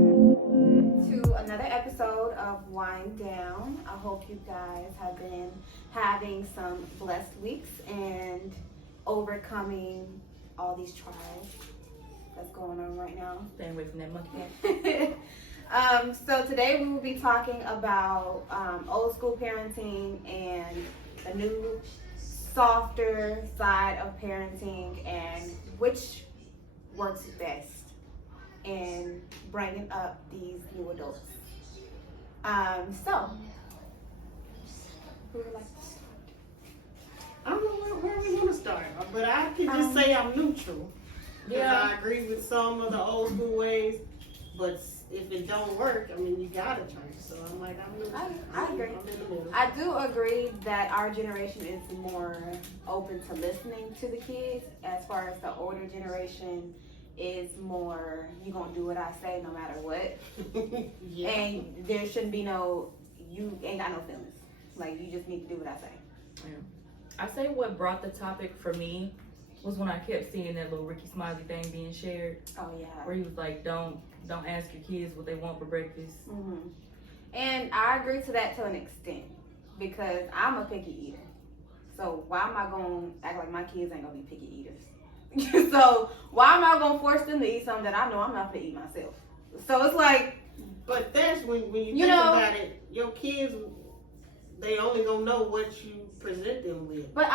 To another episode of Wind Down. I hope you guys have been having some blessed weeks and overcoming all these trials that's going on right now. Staying away from that monkey. So today we will be talking about old school parenting and the new softer side of parenting and which works best in bringing up these new adults. So who would like to start? I don't know where we want to start, but I can just say I'm neutral. Yeah. I agree with some of the old school ways, but if it don't work, I mean, you gotta change. So I'm like, I'm neutral. I agree. I'm in the middle. I do agree that our generation is more open to listening to the kids, as far as the older generation is more, you gonna do what I say no matter what. Yeah. And there shouldn't be no, you ain't got no feelings. Like, you just need to do what I say. Yeah. I say what brought the topic for me was when I kept seeing that little Ricky Smiley thing being shared, Oh, yeah. where he was like, don't ask your kids what they want for breakfast. Mm-hmm. And I agree to that to an extent, because I'm a picky eater. So why am I going to act like my kids ain't going to be picky eaters? So why am I going to force them to eat something that I know I'm not going to eat myself? So it's like, But that's when you You think know- about it, your kids, they only gonna know what you present them with. but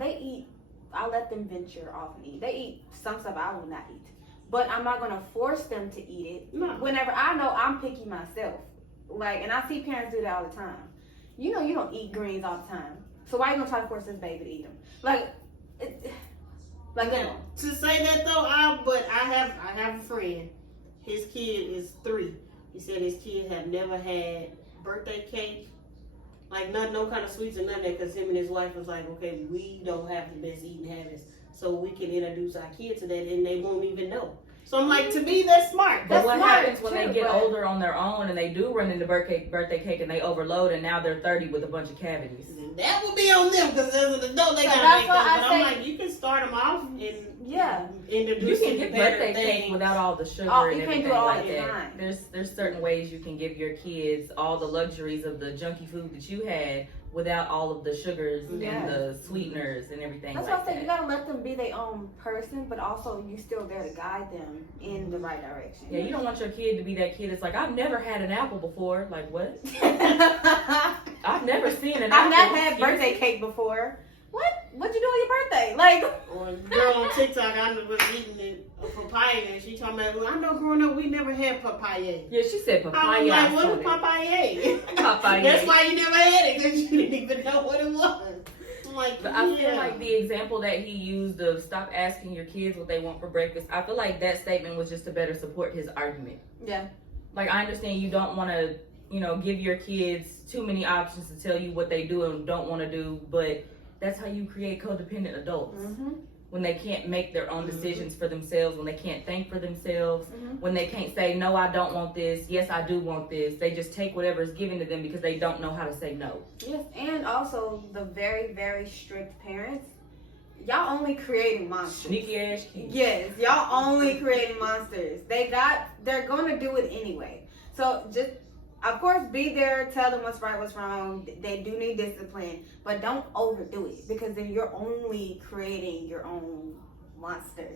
they eat. I'll let them venture off and eat. They eat some stuff I will not eat. But I'm not going to force them to eat it. No. Whenever I know I'm picky myself. Like, and I see parents do that all the time. You know you don't eat greens all the time. So why you going to try to force this baby to eat them? Like, Now, to say that though, I have a friend. His kid is 3. He said his kid have never had birthday cake, like no kind of sweets or none of that, because him and his wife was like, okay, we don't have the best eating habits, so we can introduce our kids to that, and they won't even know. So I'm like, to me, that's smart. But That's what smart, happens when they too, get but- older on their own and they do run into birthday cake and they overload and now they're 30 with a bunch of cavities? That would be on them, because as an adult, they So gotta that's make why that. But I I'm say- like, you can start them off and Yeah. introduce You them can to get better birthday cake things. without all the sugar Oh, and you can't everything do it all like the that. time. There's certain ways you can give your kids all the luxuries of the junky food that you had without all of the sugars Yes. and the sweeteners and everything That's like why I say you that. got to let them be their own person, but also you still there to guide them in the right direction. Yeah, you don't want your kid to be that kid that's like, I've never had an apple before. Like, what? I've I've never seen an apple. not had Excuse birthday me? cake before. What'd you do on your birthday? Like, Or a girl on TikTok, I was eating a papaya, and she told me, well, I know growing up we never had papaya. Yeah, she said papaya. I was like, what on is it. papaya? Papaya. That's why you never had it, because you didn't even know what it was. I'm like, But I feel yeah. like the example that he used of stop asking your kids what they want for breakfast, I feel like that statement was just to better support his argument. yeah, Like, I understand you don't want to, give your kids too many options to tell you what they do and don't want to do, but that's how you create codependent adults. mm-hmm. When they can't make their own decisions for themselves, when they can't think for themselves, Mhm. when they can't say, no, I don't want this, yes, I do want this. They just take whatever is given to them because they don't know how to say no. Yes, and also the very, very strict parents. Y'all only creating monsters. Sneaky ass kids. Yes, y'all only creating monsters. They're gonna do it anyway. So just, of course, be there, tell them what's right, what's wrong. They do need discipline, but don't overdo it, because then you're only creating your own monster.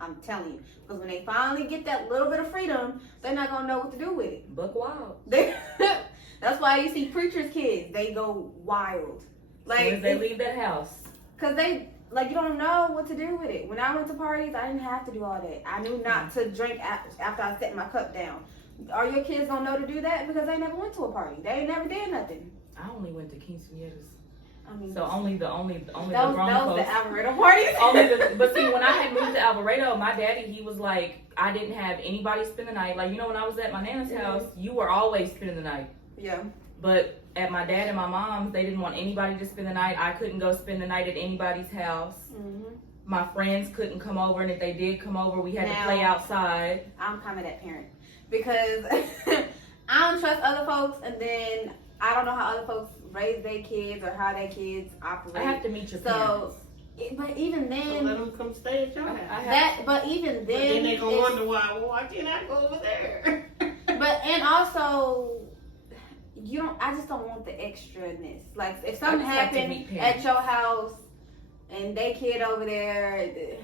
I'm telling you, because when they finally get that little bit of freedom, they're not gonna know what to do with it. Buck wild. That's why you see preachers' kids, they go wild. As soon as they leave that house. Because they, like, you don't know what to do with it. When I went to parties, I didn't have to do all that. I knew not to drink after I set my cup down. Are your kids gonna know to do that? Because they never went to a party. They never did nothing. I only went to quinceañeras. I mean, So only the those grown the folks. Alvarado parties. But see, when I had moved to Alvarado, my daddy, he was like, I didn't have anybody spend the night. Like, when I was at my nana's house, you were always spending the night. Yeah. But at my dad and my mom's, they didn't want anybody to spend the night. I couldn't go spend the night at anybody's house. Mm-hmm. My friends couldn't come over, and if they did come over, we had to Now- play outside. I'm kind of that parent, because I don't trust other folks, and then I don't know how other folks raise their kids or how their kids operate. I have to meet your So, parents. but even So then, let them come stay at your house. I have that. But even But then, then they gonna it's- wonder why can't I go over there? But and also, you don't. I just don't want the extraness. Like if something I just like to happened meet parents. at your house and they kid over there, it's,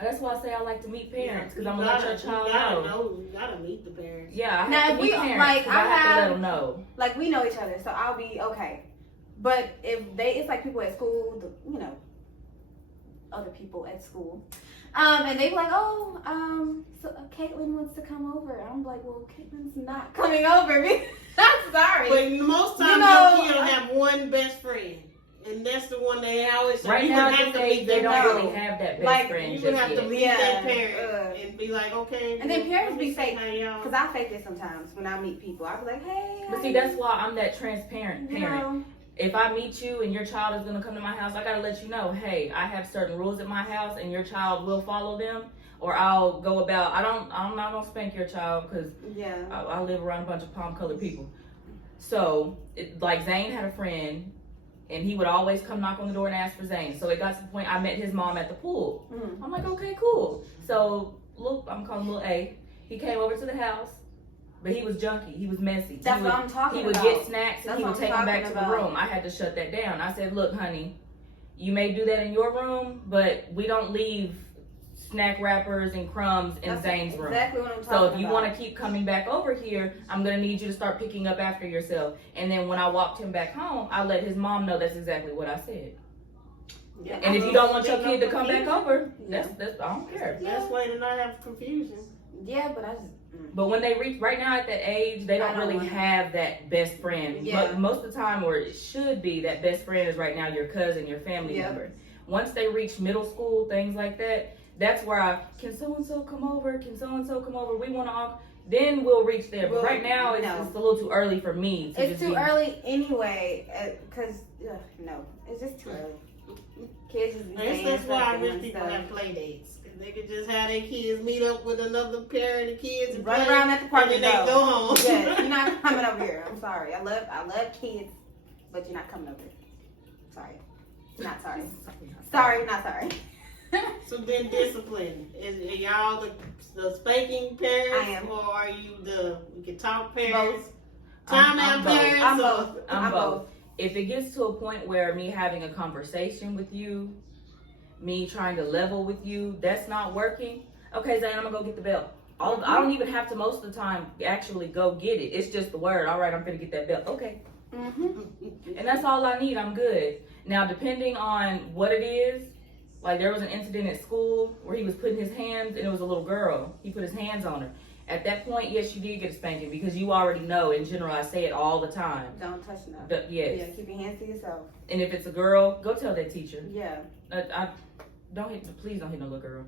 That's why I say I like to meet parents because You I'm gonna let your gotta- child you gotta know. You gotta meet the parents. Yeah, I Now, have if to we- meet parents. like, 'cause I I have to have- let them know. like we know each other, so I'll be okay. But if it's like people at school, other people at school, and they be like, oh, so Caitlin wants to come over. I'm like, well, Caitlin's not coming over. I'm sorry. But most times You know, your kid will have one best friend. And that's the one they always say. Right You now, would have to they meet don't their know. really have that best Like, friend You just would have to yet. meet Yeah, that parent and be like, okay. And then well, parents let me be fake, see how y'all- Because I fake it sometimes when I meet people. I be like, hey. But how see, you that's doing? why I'm that transparent You parent. know, If I meet you and your child is gonna come to my house, I gotta let you know, hey, I have certain rules at my house and your child will follow them. Or I'll go about, I'm not gonna spank your child because yeah. I live around a bunch of palm colored people. So, like Zane had a friend, and he would always come knock on the door and ask for Zane. So it got to the point I met his mom at the pool. Mm. I'm like, okay, cool. So I'm calling him Lil A. He came over to the house, but he was junky. He was messy. That's he what would, I'm talking He would about. get snacks and That's he would what take I'm them back to talking the about. room. I had to shut that down. I said, look, honey, you may do that in your room, but we don't leave snack wrappers and crumbs in That's Zane's room. Exactly what I'm talking So about. if you want to keep coming back over here, I'm gonna need you to start picking up after yourself. And then when I walked him back home, I let his mom know that's exactly what I said. Yeah. And if you don't want your There's kid no to come back confusion. over, Yeah. that's I don't care. Best way to not have confusion. Yeah, but I just. But when they reach right now at that age, they I don't don't really want it. have that best friend. Yeah. But most of the time, or it should be, that best friend is right now your cousin, your family Yep. member. Once they reach middle school, things like that, that's where can so and so come over? Can so and so come over? We want to all. Then we'll reach there. But Well, right now, it's no. a little too early for me. To It's just too be, early anyway, because no, it's just too early. Kids just be saying That's why stuff rich and people stuff. have play dates. They could just have their kids meet up with another parent and kids and Run play, around at the park and and then they go home. Yes, you're not coming over here. I'm sorry. I love kids, but you're not coming over. Sorry, not sorry. Sorry, not sorry. So then discipline. Are y'all the spanking parents? I am. Or are you we can talk parents? Both. Time I'm out both. parents? I'm or- both. I'm both. If it gets to a point where me having a conversation with you, me trying to level with you, that's not working. Okay, Zane, I'm gonna go get the belt. I don't even have to most of the time actually go get it. It's just the word. All right, I'm gonna get that belt. Okay, Mm-hmm. and that's all I need. I'm good. Now, depending on what it is, like there was an incident at school where he was putting his hands, and it was a little girl. He put his hands on her. At that point, yes, you did get a spanking because you already know. In general, I say it all the time. Don't touch nothing. Yes. Yeah, keep your hands to yourself. And if it's a girl, go tell that teacher. Yeah. Please don't hit no little girl.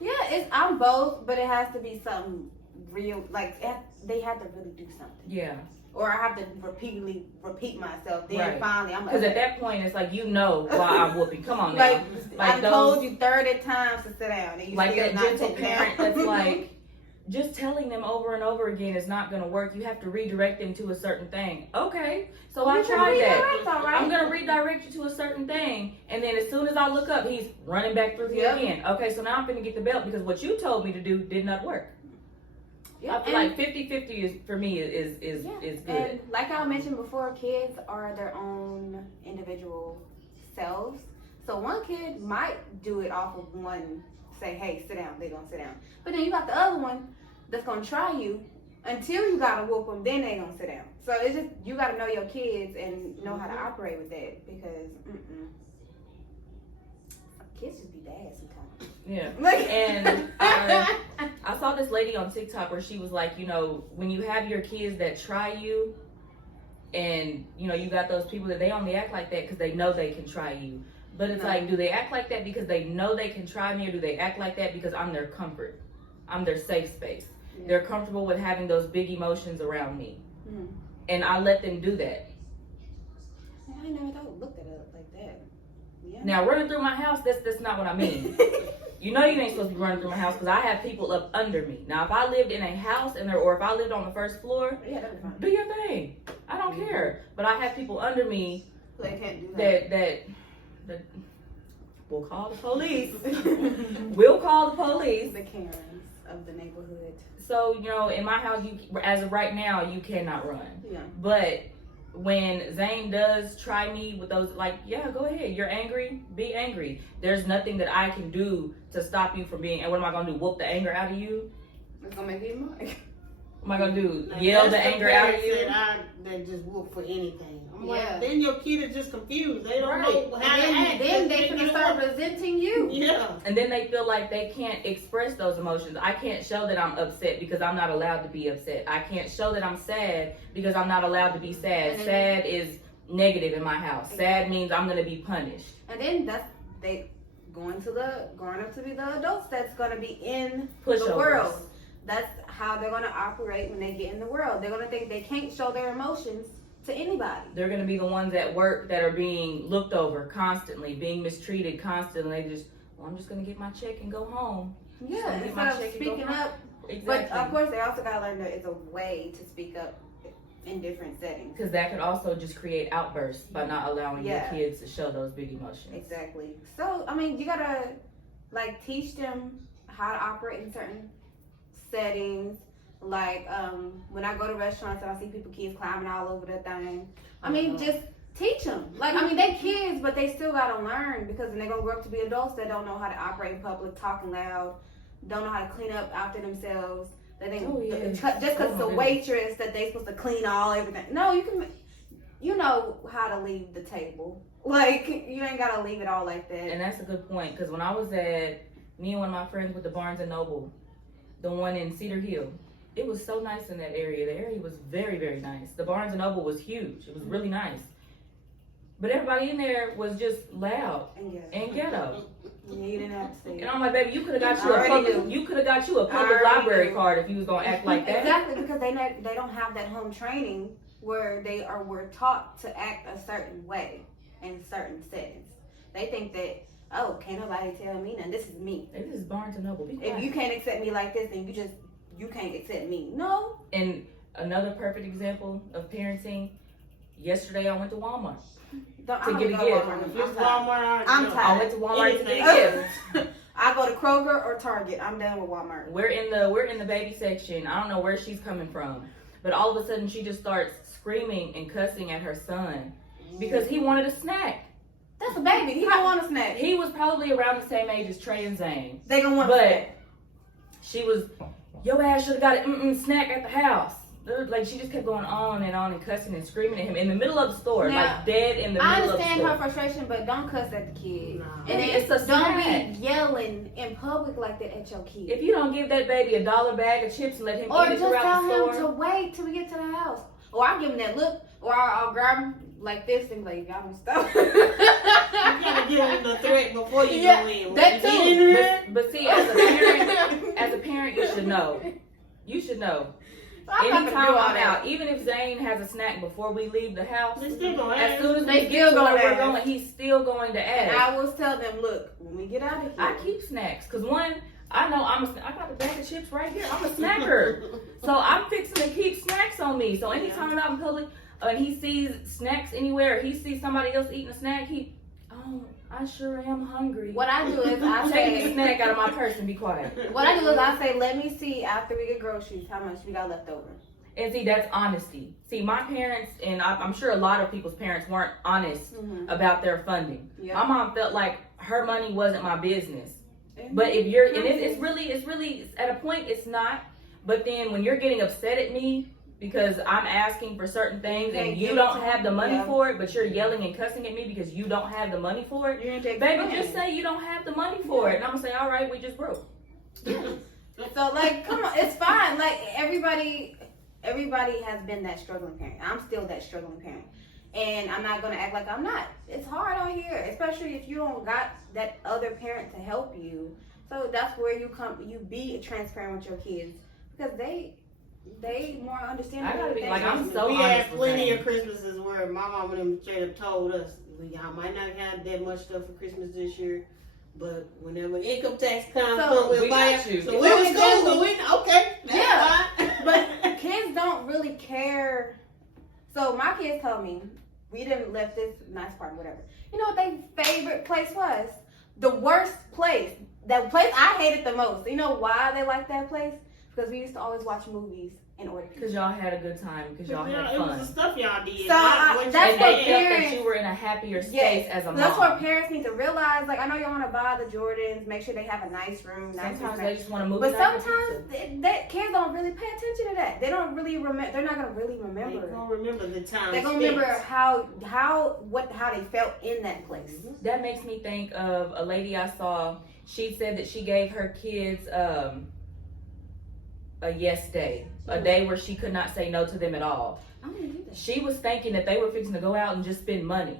Yeah, I'm both, but it has to be something real. Like they have to really do something, Yeah. or I have to repeatedly repeat myself. Then Right. finally, I'm Because at that point, it's like, you know why I'm whooping. Come on now. like I those- told you 30 times to sit down, and you Like still that not gentle sitting parent down. that's like, just telling them over and over again is not going to work. You have to redirect them to a certain thing. Okay, so I You can tried that. redirect, all right. I'm going to redirect you to a certain thing. And then as soon as I look up, he's running back through here Yep. again. Okay, so now I'm going to get the belt because what you told me to do did not work. Yeah, I feel like 50-50 is, for me, is good. And like I mentioned before, kids are their own individual selves. So one kid might do it off of one, say, hey, sit down, they're going to sit down. But then you got the other one that's going to try you until you got to whoop them, then they're going to sit down. So it's just, you got to know your kids and know how to operate with that because, kids just be bad sometimes. Yeah. Like, And I saw this lady on TikTok where she was like, you know, when you have your kids that try you, and you know, you got those people that they only act like that because they know they can try you. But it's No. like, do they act like that because they know they can try me, or do they act like that because I'm their comfort? I'm their safe space. Yeah. They're comfortable with having those big emotions around me. Mhm. And I let them do that. I never thought looked at it like that. Yeah. Now, running through my house, that's not what I mean. You know you ain't supposed to be running through my house because I have people up under me. Now, if I lived in a house or if I lived on the first floor, Yeah, that'd be fine. do your thing. I don't care. But I have people under me They can't do that. that will call the police. We'll call the police. The Karens of the neighborhood. So, you know, in my house, as of right now, you cannot run. Yeah. But when Zane does try me with those, like, yeah, go ahead. You're angry. Be angry. There's nothing that I can do to stop you from being. And what am I gonna do? Whoop the anger out of you? It's gonna make you more. What am I gonna do? Now, Yell that's the anger out of parents you? that just whoop for anything. I'm Yeah. like, then your kid is just confused. They don't Right. know how to act. Then they can can start resenting you. Yeah. And then they feel like they can't express those emotions. I can't show that I'm upset because I'm not allowed to be upset. I can't show that I'm sad because I'm not allowed to be sad. And then- Sad is negative in my house. Sad means I'm gonna be punished. And then they growing up to be the adults that's gonna be in Pushovers. the world. That's how they're gonna operate when they get in the world. They're gonna think they can't show their emotions to anybody. They're gonna be the ones at work that are being looked over constantly, being mistreated constantly. They just, well, I'm just gonna get my check and go home. Yeah, Just get my instead of check and go speaking home. up. Exactly. But of course, they also gotta learn that it's a way to speak up in different settings. Because that could also just create outbursts by not allowing Yeah. your kids to show those big emotions. Exactly. So I mean, you gotta like teach them how to operate in certain settings. Like when I go to restaurants and I see kids climbing all over the thing. I mean, just teach them. Like I mean, they kids, but they still gotta learn because then they're gonna grow up to be adults that don't know how to operate in public, talking loud, don't know how to clean up after themselves. They think Oh, yeah. just because it's a goodness. waitress that they supposed to clean everything. No, you can. You know how to leave the table. Like you ain't gotta leave it all like that. And that's a good point because when I was at me and one of my friends with the Barnes and Noble, the one in Cedar Hill, it was so nice in that area. The area was very, very nice. The Barnes and Noble was huge. It was really nice. But everybody in there was just loud And yeah. and ghetto. Yeah, you didn't have to say And it. I'm like, baby, you could have got I you a already public, knew. you could have got you a I public already library knew. card if you was gonna act like that. Exactly, because they don't have that home training where were taught to act a certain way in certain settings. They think that, oh, can't nobody tell me nothing. This is me. Maybe this is Barnes and Noble. Be quiet. If you can't accept me like this, then you can't accept me. No. And another perfect example of parenting. Yesterday I went to Walmart. To get a gift. Just Walmart. I'm no. tired. I went to Walmart to get a Anything. gift. I go to Kroger or Target. I'm done with Walmart. We're in the baby section. I don't know where she's coming from, but all of a sudden she just starts screaming and cussing at her son because he wanted a snack. That's a baby. He don't want a snack. He was probably around the same age as Trey and Zane. They gonna want a But snack. she was, your ass should have got a snack at the house. Like she just kept going on and cussing and screaming at him in the middle of the store, Now, like dead in the I middle of the understand store. her frustration, but don't cuss at the kid. No. And then It's a don't snack. be yelling in public like that at your kid. If you don't give that baby $1 bag of chips and let him Or eat it just throughout tell the him store, to wait till we get to the house. Or I'll give him that look, or I'll grab him like this and be like, y'all don't stop. You gotta give them the threat before you Yeah, go in. that When you too. get in there, but see, as a parent, you should know. You should know. I'm not gonna Anytime do all I'm that. out, even if Zane has a snack before we leave the house, they still gonna as ask. soon as They we still get to where gonna we're ask. going, he's still going to And ask. I will tell them, look, when we get out of here, I keep snacks because one, I know I got a bag of chips right here. I'm a snacker, so I'm fixing to keep snacks on me. So anytime I'm out in public and he sees snacks anywhere, or he sees somebody else eating a snack, I sure am hungry. what I do is I Take the say, snack out of my purse and be quiet. what I do is I say, let me see after we get groceries how much we got left over. And see, that's honesty. See, my parents, and I'm sure a lot of people's parents weren't honest about their funding. Yeah. My mom felt like her money wasn't my business. But if you're, and it's really, at a point, it's not. But then when you're getting upset at me because I'm asking for certain things and you don't have the money for it, but you're yelling and cussing at me because you don't have the money for it, You're gonna take baby, just say you don't have the money for it. And I'm gonna say, all right, we just broke. So like, come on, it's fine. Like everybody has been that struggling parent. I'm still that struggling parent. And I'm not gonna act like I'm not. It's hard out here, especially if you don't got that other parent to help you. So that's where you be transparent with your kids because they they more understanding. I gotta be than like, I'm Christmas. so we honest had with plenty them. of Christmases where my mom and them straight up told us, y'all might not have that much stuff for Christmas this year, but whenever income tax comes, we'll we buy got it. you. So Yeah, we was exactly. cool, but we, okay, that's Yeah. fine. But kids don't really care. So my kids told me, we didn't left this nice part, whatever. You know what their favorite place was? The worst place. That place I hated the most. You know why they liked that place? Because we used to always watch movies in order. Because y'all had a good time, because y'all Yeah, had it was fun. the stuff y'all did. So, not what you that's And what they had. felt that parents- you were in a happier space Yes. as a mom. That's what parents need to realize. Like, I know y'all want to buy the Jordans, make sure they have a nice room, nice Sometimes room. they just want to move. But it out of sometimes that kids don't really pay attention to that. They don't really remember. They're not gonna really They remember. gonna remember the time. They're gonna remember how they felt in that place. That makes me think of a lady I saw. She said that she gave her kids a yes day, a day where she could not say no to them at all. I don't even do that. She was thinking that they were fixing to go out and just spend money,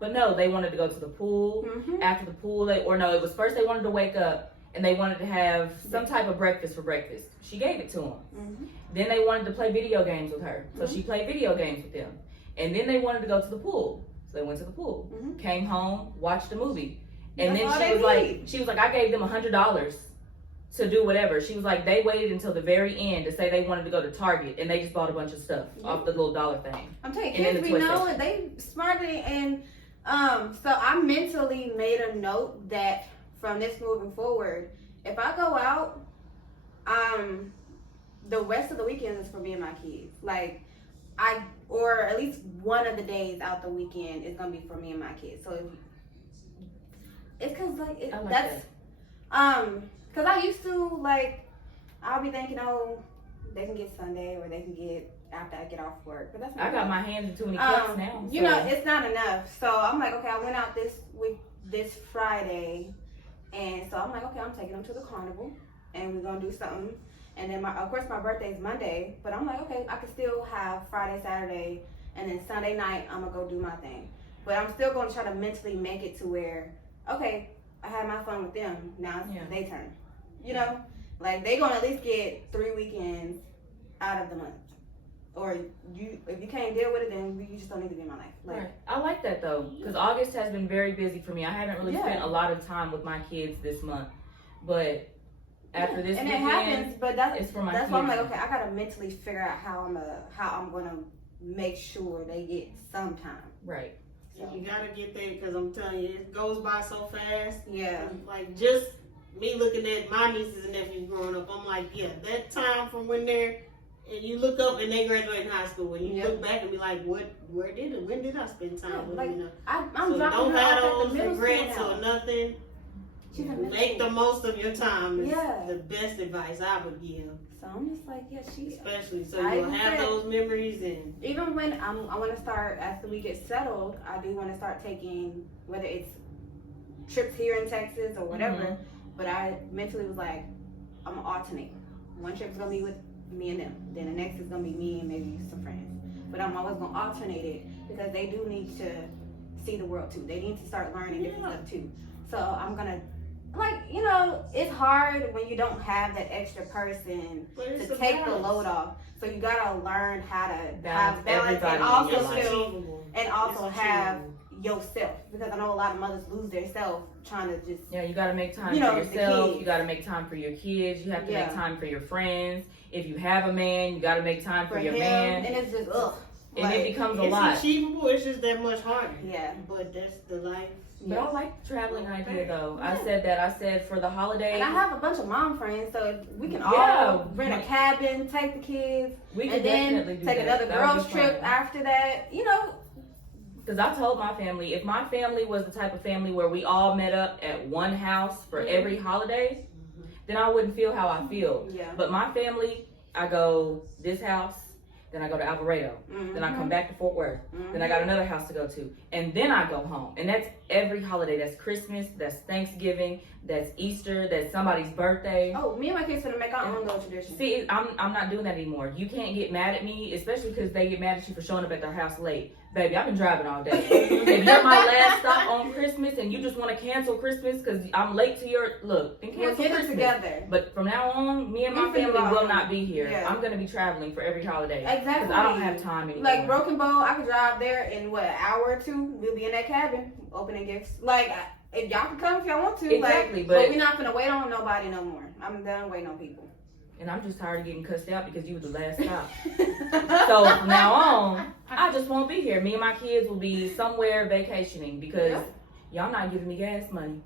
but no, they wanted to go to the pool. Mm-hmm. After the pool, it was first they wanted to wake up and they wanted to have some type of breakfast for breakfast. She gave it to them. Mm-hmm. Then they wanted to play video games with her, so she played video games with them. And then they wanted to go to the pool, so they went to the pool. Mhm. Came home, watched a movie, and That's all then they she was like, I gave them $100 to do whatever. She was like, they waited until the very end to say they wanted to go to Target, and they just bought a bunch of stuff off the little dollar thing. I'm telling you, And then kids, the we twist know it. They smarter and so I mentally made a note that from this moving forward, if I go out, the rest of the weekend is for me and my kids. Like or at least one of the days out the weekend is gonna be for me and my kids. So it's cause I like that's cause I used to like I'll be thinking, oh, they can get Sunday or they can get after I get off work, but that's not I got enough. my hands in too many cups now. You know, it's not enough. So I'm like, okay, I went out this Friday, and so I'm like, okay, I'm taking them to the carnival, and we're gonna do something. And then of course my birthday's Monday, but I'm like, okay, I can still have Friday, Saturday, and then Sunday night I'm gonna go do my thing. But I'm still gonna try to mentally make it to where, okay, I had my fun with them. Now it's their turn. You know, like they gonna at least get 3 weekends out of the month. Or if you can't deal with it, then you just don't need to be in my life. Like, Right. I like that though, because August has been very busy for me. I haven't really spent a lot of time with my kids this month, but after this and weekend, it happens, but it's for my that's why I'm like, kids. okay, I gotta mentally figure out how I'm gonna make sure they get some time. right. So, You gotta get there because I'm telling you, it goes by so fast. yeah. Like just me looking at my nieces and nephews growing up, I'm like, yeah, that time from when and you look up and they graduate high school, and you look back and be like, when did I spend time with like, them? You know? I'm So dropping don't her have off at those the middle regrets school or now. nothing. She's in middle Make school. the most of your time. Is Yeah. the best advice I would give, So I'm just like, yeah, she. especially so I you'll even have said- those memories and. Even when I want to start as the week gets settled, I do want to start taking whether it's trips here in Texas or whatever. But I mentally was like, I'm gonna alternate. One trip's gonna be with me and them. Then the next is gonna be me and maybe some friends. But I'm always gonna alternate it because they do need to see the world too. They need to start learning different stuff too. So I'm gonna, like, you know, it's hard when you don't have that extra person to take the load off. So you gotta learn how to have balance everybody and in also your life. still have yourself, because I know a lot of mothers lose their self trying to just You got to make time You know, for the yourself. kids. You got to make time for your kids. You have to Yeah. make time for your friends. If you have a man, you got to make time for your him, man. and it's just And like, it becomes a It's lot. achievable. It's just that much harder. yeah. But that's the life. But I like the traveling idea though. I said for the holidays, And I have a bunch of mom friends, so if we can Yeah. all rent a cabin, take the kids, we can and then definitely do take that. another That would girls be trip fun. after that. You know, Because I told my family, if my family was the type of family where we all met up at one house for every holiday, then I wouldn't feel how I feel. yeah. But my family, I go this house, Then I go to Alvarado. Then I come back to Fort Worth. Then I got another house to go to. And then I go home. And that's every holiday. That's Christmas, that's Thanksgiving, that's Easter, that's somebody's birthday. Oh, me and my kids gonna make our own little tradition. See, I'm not doing that anymore. You can't get mad at me, especially because they get mad at you for showing up at their house late. Baby, I've been driving all day. If you're my last stop on Christmas and you just want to cancel Christmas because I'm late to your look, then We'll cancel get it Christmas. together. But from now on, me and We my figure family out will how- not be here. yeah. I'm gonna be traveling for every holiday. Exactly. Because I don't have time anymore. Like Broken Bow, I could drive there in what, an hour or two. We'll be in that cabin opening gifts. Like, if y'all can come if y'all want to. Exactly, like, but- we're not gonna wait on nobody no more. I'm done waiting on people. And I'm just tired of getting cussed out because you were the last stop. So from now on, I just won't be here. Me and my kids will be somewhere vacationing because y'all not giving me gas money.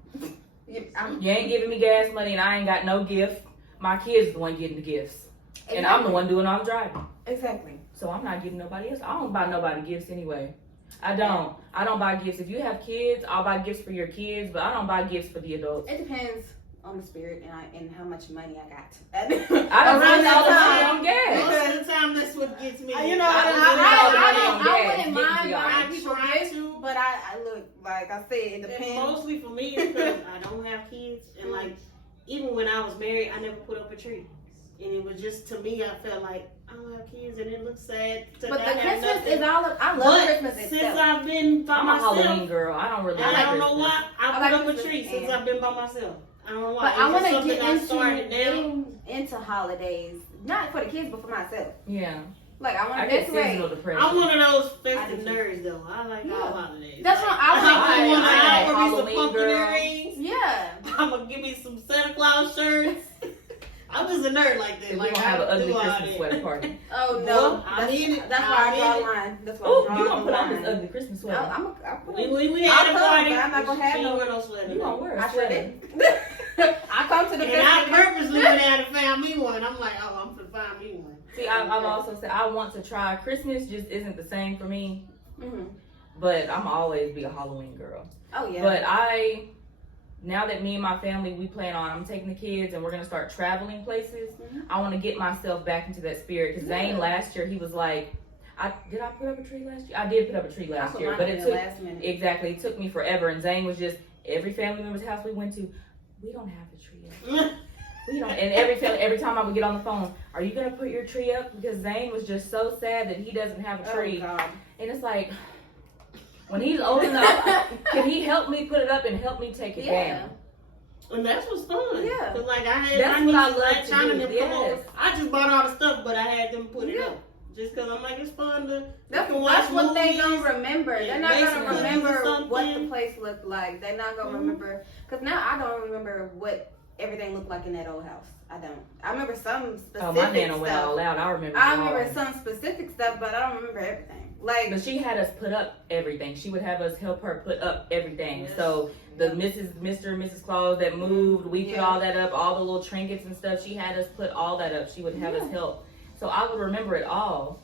You ain't giving me gas money and I ain't got no gift. My kids the one getting the gifts. And I'm the one doing all the driving. Exactly. So I'm not giving nobody else. I don't buy nobody gifts anyway. I don't buy gifts. If you have kids, I'll buy gifts for your kids, but I don't buy gifts for the adults. It depends on the spirit and how much money I got. I don't Around spend all the that money on gas. Most of the time, that's what gets me. You know, I wouldn't mind gas. buying I people try gifts, to. but I look, like I said, it And depends. mostly for me, it's because I don't have kids, and like even when I was married, I never put up a tree, and it was just to me, I felt like I don't have kids, and it looks sad to But not the have Christmas nothing. is all. I love But Christmas since itself. I've been by I'm a Halloween myself, girl. I don't really I like don't know Christmas. why I I put like up a Christmas tree since and- I've been by myself. I don't know why. But It's I just want to something get I started now. into holidays, not for the kids, but for myself. Yeah. Like I want I to get decorate. seasonal depression. I'm one of those I festive do too. nerds, though. I like Yeah. all holidays. That's what I I want. want I to like have some Halloween pumpkin girl. earrings. Yeah. I'm gonna give me some Santa Claus shirts. I'm just a nerd like that. We're Like gonna have an I ugly do all Christmas that. sweater party. Oh no. Well, I that's need it. that's I why I need draw it. the line. That's why Oh, I you draw gonna the put on line. this ugly Christmas sweater? I'll put it. We had I'll a come, party. but I'm not gonna have She no- ain't wear no sweater. You gonna wear a I sure sweater? did. I come to the And I festival. purposely went out and found me one. I'm like, oh, I'm gonna find me one. See, I've also said I want to try. Christmas just isn't the same for me, Mhm. but I'm always be a Halloween girl. Oh yeah. But now that me and my family, we plan on, I'm taking the kids and we're going to start traveling places. Mhm. I want to get myself back into that spirit. Because Zane Yeah. last year, he was like, did I put up a tree last year? I did put up a tree I last put year. mine But in it the took, last minute. exactly, it took me forever. And Zane was just, every family member's house we went to, we don't have a tree yet. We don't. And every time I would get on the phone, are you going to put your tree up? Because Zane was just so sad that he doesn't have a tree. Oh God. And it's like, when he's old enough, can he help me put it up and help me take it Yeah. down? And that's what's fun. Yeah. Cause like I had That's my what I nieces, love like to China do, them come over. yes. I just bought all the stuff, but I had them put it Yeah. up. Just cause I'm like, it's fun to That's, you can watch that's what they movies. gonna remember. They're not Basically, gonna remember something. what the place looked like. They're not gonna Mhm. remember because now I don't remember what everything looked like in that old house. I don't. I remember some specific Oh, my nana went stuff. all out. I remember. I it all. remember some specific stuff, but I don't remember everything. Like But she had us put up everything. She would have us help her put up everything. Yes. So the Mr. and Mrs. Claus that moved, we put Yeah. all that up, all the little trinkets and stuff. She had us put all that up. She would have us help. So I would remember it all.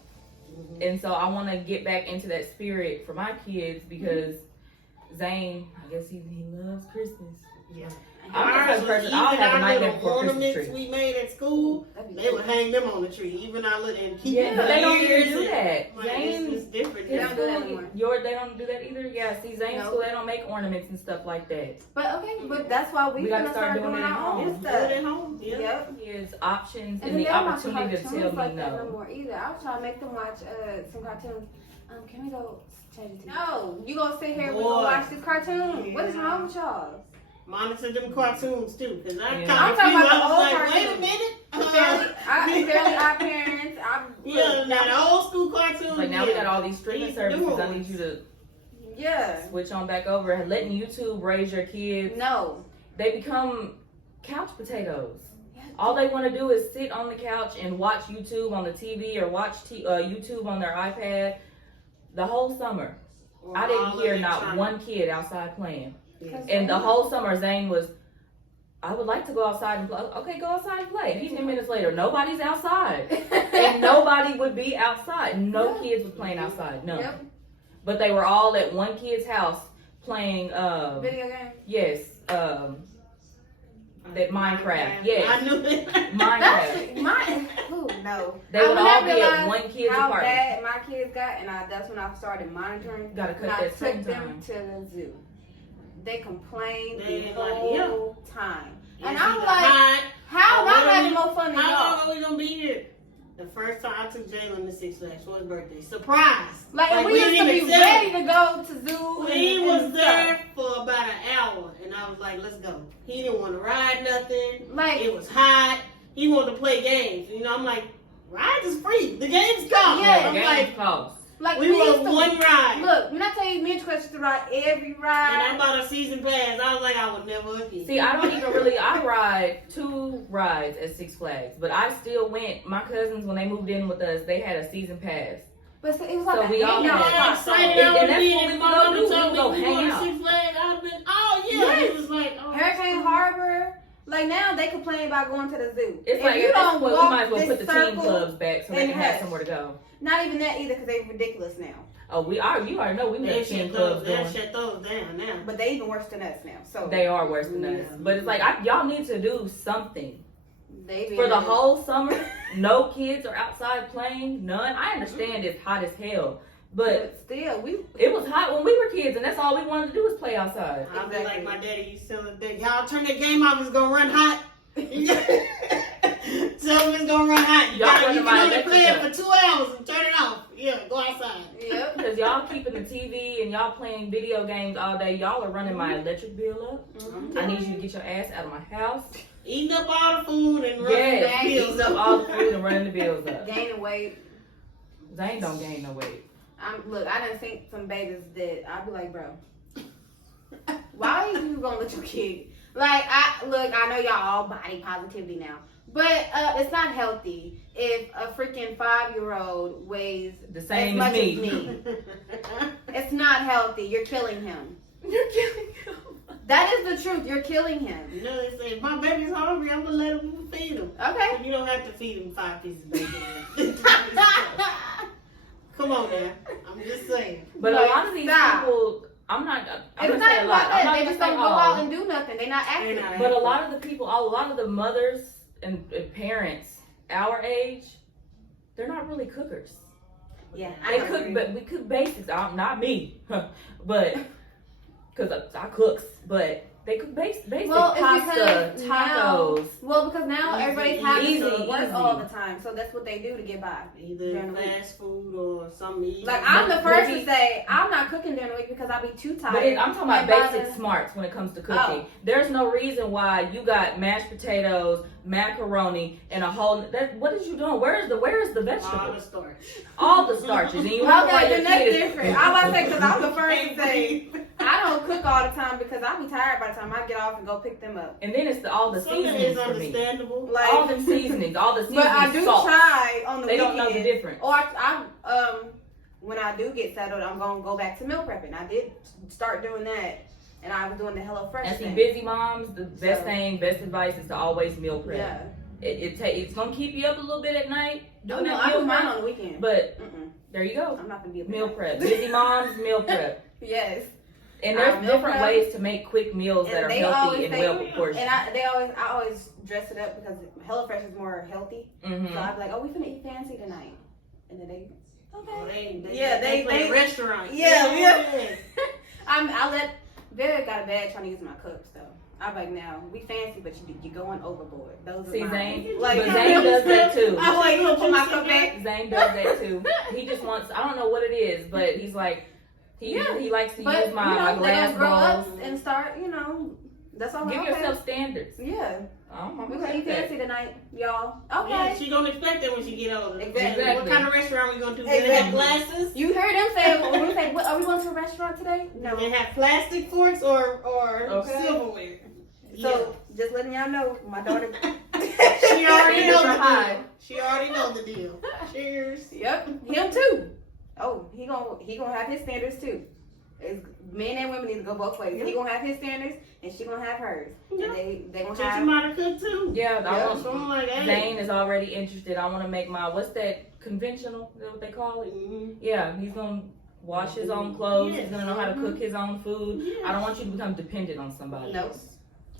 Mhm. And so I want to get back into that spirit for my kids because Zane, I guess he loves Christmas. Yeah. I'm the Ours first was person. even I'll have a our nightmare little before Christmas ornaments tree. we made at school. that'd be They would cool. hang them on the tree, even our little and keep Yeah, it but they don't years even do and- that. Like, Zane, it's different. They his don't do that school, anymore. they don't do that either. Yeah, see, Zane's No. school, they don't make ornaments and stuff like that. But okay, but that's why we We gotta gonna start start doing doing it at our home. own Do it stuff. at home. Yeah. Yep. His options And and the then they're not opportunity to cartoons tell me like that no no. more either. I was trying to make them watch some cartoons. Can we go change the TV? No, you gonna sit here and we gonna Boy. watch this cartoon. What is Yeah. wrong with y'all? Monitor them cartoons too, cause I Yeah. kind I'm of talking feel about I the was old like, wait a cartoons. minute. Fairly Odd Parents. Yeah, that old school cartoon. Like now we got all these streaming These services. new I need ones. you to Yeah. switch on back over. Letting YouTube raise your kids. No. They become couch potatoes. All they want to do is sit on the couch and watch YouTube on the TV or watch YouTube on their iPad the whole summer. I didn't hear not one kid outside playing. And the whole summer, Zane was, I would like to go outside and play. Okay, go outside and play. 15 minutes later, nobody's outside. And nobody would be outside. No kids was playing outside. None. Yep. But they were all at one kid's house playing, Video game. yes, I That Minecraft, yes. I knew it. Minecraft. No. They would When all I be at realized one kid's how apartment. bad my kids got, and that's when I started monitoring. Gotta cut when I that screen took them time. to the zoo. They complained They the ain't like, whole time. And It's I'm either like, hot, how am or I what having are more fun than how y'all? long are we gonna be here? The first time I took Jalen to Six Flags for his birthday. Surprise! Like, and we didn't used to even be tell ready him. to go to zoo. He and was stuff. there for about an hour, and I was like, let's go. He didn't want to ride nothing. Like, It was hot. He wanted to play games. You know, I'm like, rides is free. The games come. Yeah, I'm Games like, cost. like we used want to, one ride. Look, when I tell you, me and Chris used to ride every And ride. I bought a season pass. I was like, I would never again. See, I don't even really. I ride 2 rides at Six Flags, but I still went. My cousins, when they moved in with us, they had a season pass. But it was like So we all You know hangout how spot. excited And I would that's be what we if would my go mother do. told We would go me we hang going to out. Six Flags. I would have been, oh yeah. Yes. He was like, oh. Hurricane Harbor. Like now they complain about going to the zoo. It's If like you at this don't point, we walk might as well this put the teen circle- clubs back so they and can have hush. somewhere to go. Not even that either, because they're ridiculous now. Oh, you already know we They got teen shut clubs those, they going. shut those down now. But they even worse than us now. So They are worse than us. Yeah. But it's like, y'all need to do something. they be For the in- whole summer, no kids are outside playing, none. I understand it's hot as hell, but But still, we it was hot when we were kids, and that's all we wanted to do was play outside. I'll be Exactly. like my daddy used to tell us that y'all turn that game off, it's gonna run hot. Tell them it's gonna run hot. You, Y'all gotta, running you my can only electric play it up. for 2 hours and turn it off. Yeah, go outside. Yep. Because y'all keeping the TV and y'all playing video games all day, y'all are running my electric bill up. Mhm. I need you to get your ass out of my house. Eating up all the food and running Yes, the bills eating up all the food and running the bills up. Gaining weight. Zane don't gain no weight. Look, I done seen some babies that I'd be like, bro, why are you gonna let your kid? Like, I know y'all all body positivity now, but it's not healthy if a freaking 5-year-old weighs The as same much as me. as me. It's not healthy. You're killing him. You're killing him. That is the truth. You're killing him. You know, they say, if my baby's hungry, I'm gonna let him feed him. Okay. You don't have to feed him 5 pieces of bacon. Come on now. I'm just saying. But a Like, lot of these stop. people, I'm It's gonna not say a even lot. like I'm that. not They gonna just say don't go all. out and do nothing. They're not active. They're not But a lot of the people, a lot of the mothers and parents our age, they're not really cookers. Yeah, They I cook, agree. but we cook basics. Not me, but because I cooks, but they cook basic Well, it's pasta, because now- tacos. Well, because now Easy, everybody's having easy, to work easy. all the time, so that's what they do to get by. Either During the week. fast food or something easy. Like I'm the But first we- to say I'm not cooking during the week because I'll be too But tired. I'm talking about And by basic the- smarts when it comes to cooking. Oh. There's no reason why you got mashed potatoes, macaroni, and a whole. What is you doing? Where is the all the vegetables? starch. All the starches, and you wonder why Okay, your then that's kid is. different. I was about to say because I'm the first Hey, to say I don't cook all the time because I'll be tired by the time I get off and go pick them up. And then it's all the Some of it seasonings is for me. understandable. Like, All the seasonings, all the seasonings. but I do salt. try on the They don't weekends. know the difference. Or when I do get settled, I'm gonna go back to meal prepping. I did start doing that, and I was doing the HelloFresh And see, thing. busy moms, the best So- thing, best advice is to always meal prep. Yeah. It's gonna keep you up a little bit at night No, doing no, that I do meal mine prep. on the weekend. But Mm-mm. there you go, I'm not gonna be a meal bad- prep. Busy moms, meal prep. Yes. And there's meal different prep. ways to make quick meals that And are they healthy always and say- well proportioned. And I always dress it up because HelloFresh is more healthy. Mhm. So I'd be like, oh, we finna eat fancy tonight, and then they, Well, okay. they play restaurant. Yeah. I let Vera got a bad trying to use my cups though. I'm like, now we fancy, but you're going overboard. Those are See, mine. Zane, Like, but Zane does that too. I'm like, you put my cup back. Zane does that too. He just wants, I don't know what it is, but he's like, he likes to But use my they glass gonna grow up bowls. and start, that's all. Give okay. yourself standards. Yeah, I'm we okay gonna eat with that. fancy tonight, y'all. Yeah, Okay. she gonna expect that when she get older. Exactly. What kind of restaurant we gonna do? They have Exactly. glasses? You heard them say, when we say, what, are we going to a restaurant today? No. They have plastic forks or Okay. silverware. So just letting y'all know, my daughter. She already Standards knows are the high. deal. She already knows the deal. Cheers. Yep, him too. Oh, he gonna have his standards too. It's, men and women need to go both ways. Yep. He gonna have his standards, and she gonna have hers. Yep. And they gonna Teach him have. how to cook too. Yeah, I Yeah. want, So I'm like, hey. Zane is already interested. I want to make my, what's that, conventional? Is that what they call it? Mhm. Yeah, he's going to wash his own clothes. Yes. He's going to know how to cook his own food. Yes. I don't want you to become dependent on somebody Nope. else.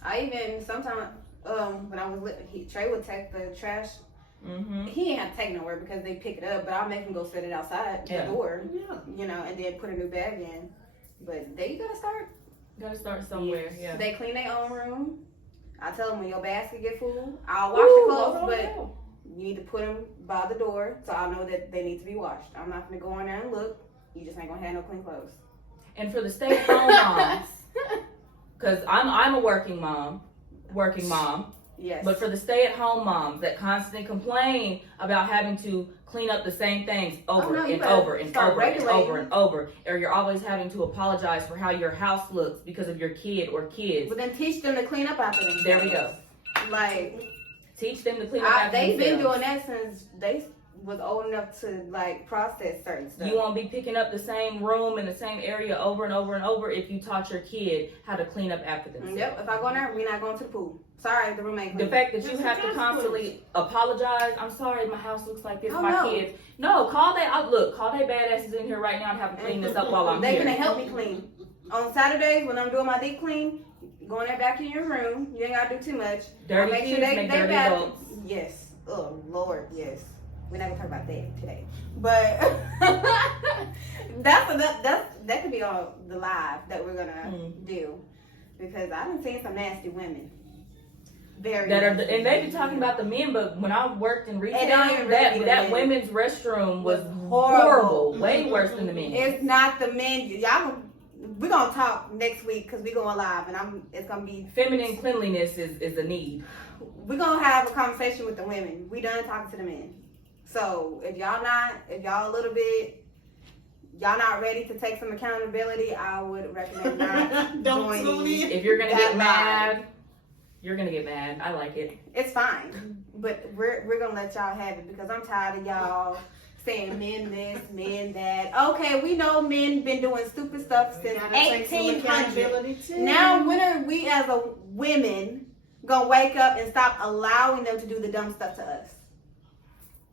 I even sometimes when I was living, Trey would take the trash. Mm-hmm. He ain't have to take nowhere because they pick it up, but I'll make him go set it outside the door, Yeah. and then put a new bag in. But they gotta start. Gotta start somewhere. Yeah. They clean their own room. I tell them when your basket get full, I'll wash Ooh, the clothes, hold on but now. you need to put them by the door so I know that they need to be washed. I'm not gonna go in there and look. You just ain't gonna have no clean clothes. And for the stay-at-home moms, because I'm a working mom. Yes. But for the stay-at-home moms that constantly complain about having to clean up the same things over no, you and better over and start over and regulating. over and over, or you're always having to apologize for how your house looks because of your kid or kids. But then teach them to clean up after themselves. There we go. Like, Teach them to clean up after they've been themselves. doing that since they was old enough to like process certain stuff. You won't be picking up the same room in the same area over and over and over if you taught your kid how to clean up after themselves. Yep. If I go in there, we're not going to the pool. Sorry, the room ain't The clean. fact that you That's have to the constantly apologize, I'm sorry, my house looks like this, Oh, my no. kids. No, call they badasses in here right now and have them clean this up while I'm They here. gonna help me clean. On Saturdays when I'm doing my deep clean, go in there back in your room. You ain't gotta do too much. Dirty Make sure kids they make they dirty bath- adults. Yes. Oh Lord, yes. We're not gonna talk about that today. But that could be on the live that we're gonna do. Because I done seen some nasty women. Very That are, nasty. and they be talking about the men, but when I worked in retail, don't even really be the that men. women's restroom was Horrible. horrible, way worse than the men. It's not the men. Y'all, we're gonna talk next week because we going live, and it's gonna be. Feminine cleanliness is a need. We're gonna have a conversation with the women. We done talking to the men. So if y'all a little bit, y'all not ready to take some accountability, I would recommend not Don't tune joining. in. If you're gonna That get vibe. mad, you're gonna get mad. I like it. It's fine, but we're gonna let y'all have it because I'm tired of y'all saying men this, men that. Okay, we know men been doing stupid stuff We since gotta take some 1800. accountability too. Now, when are we as a women gonna wake up and stop allowing them to do the dumb stuff to us?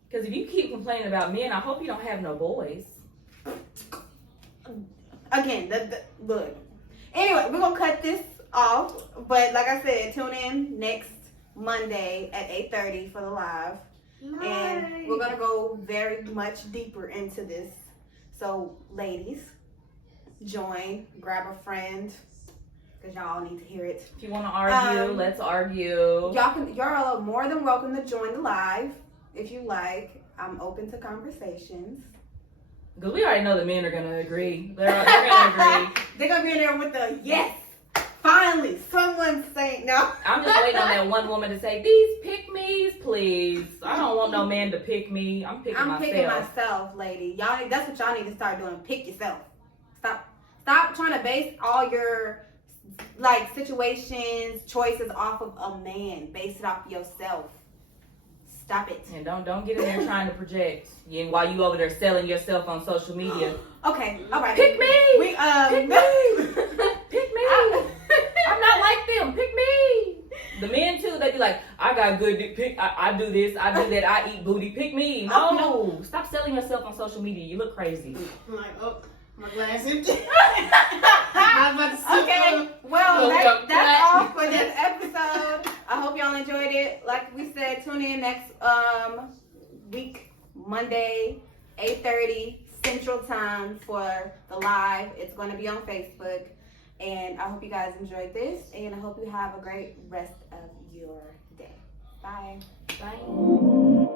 Because if you keep complaining about men, I hope you don't have no boys. Again, look. Anyway, we're gonna cut this off, but like I said, tune in next Monday at 8:30 for the live, and we're gonna go very much deeper into this. So, ladies, join, grab a friend, because y'all need to hear it. If you want to argue, let's argue. Y'all are more than welcome to join the live if you like. I'm open to conversations. Because we already know the men are going to agree. They're going to agree. They're gonna be in there with the yes. Finally, someone's saying no. I'm just waiting on that one woman to say, these pick-me's, please. I don't want no man to pick me. I'm picking I'm myself. picking myself, lady. Y'all, that's what y'all need to start doing. Pick yourself. Stop trying to base all your like situations, choices off of a man. Base it off yourself. Stop it. And don't get in there trying to project. And while you over there selling yourself on social media. Okay, all right. Pick me! We Pick me! Pick me! I'm not like them. Pick me! The men too, they be like, I got good dick pick. I do this, I do that, I eat booty. Pick me. No. Stop selling yourself on social media. You look crazy. I'm like, oh, my glass empty. I was about to sip Okay, on- well, Look, that's all for this episode. I hope y'all enjoyed it. Like we said, tune in next week, Monday, 8:30 Central Time for the live. It's going to be on Facebook. And I hope you guys enjoyed this. And I hope you have a great rest of your day. Bye. Bye.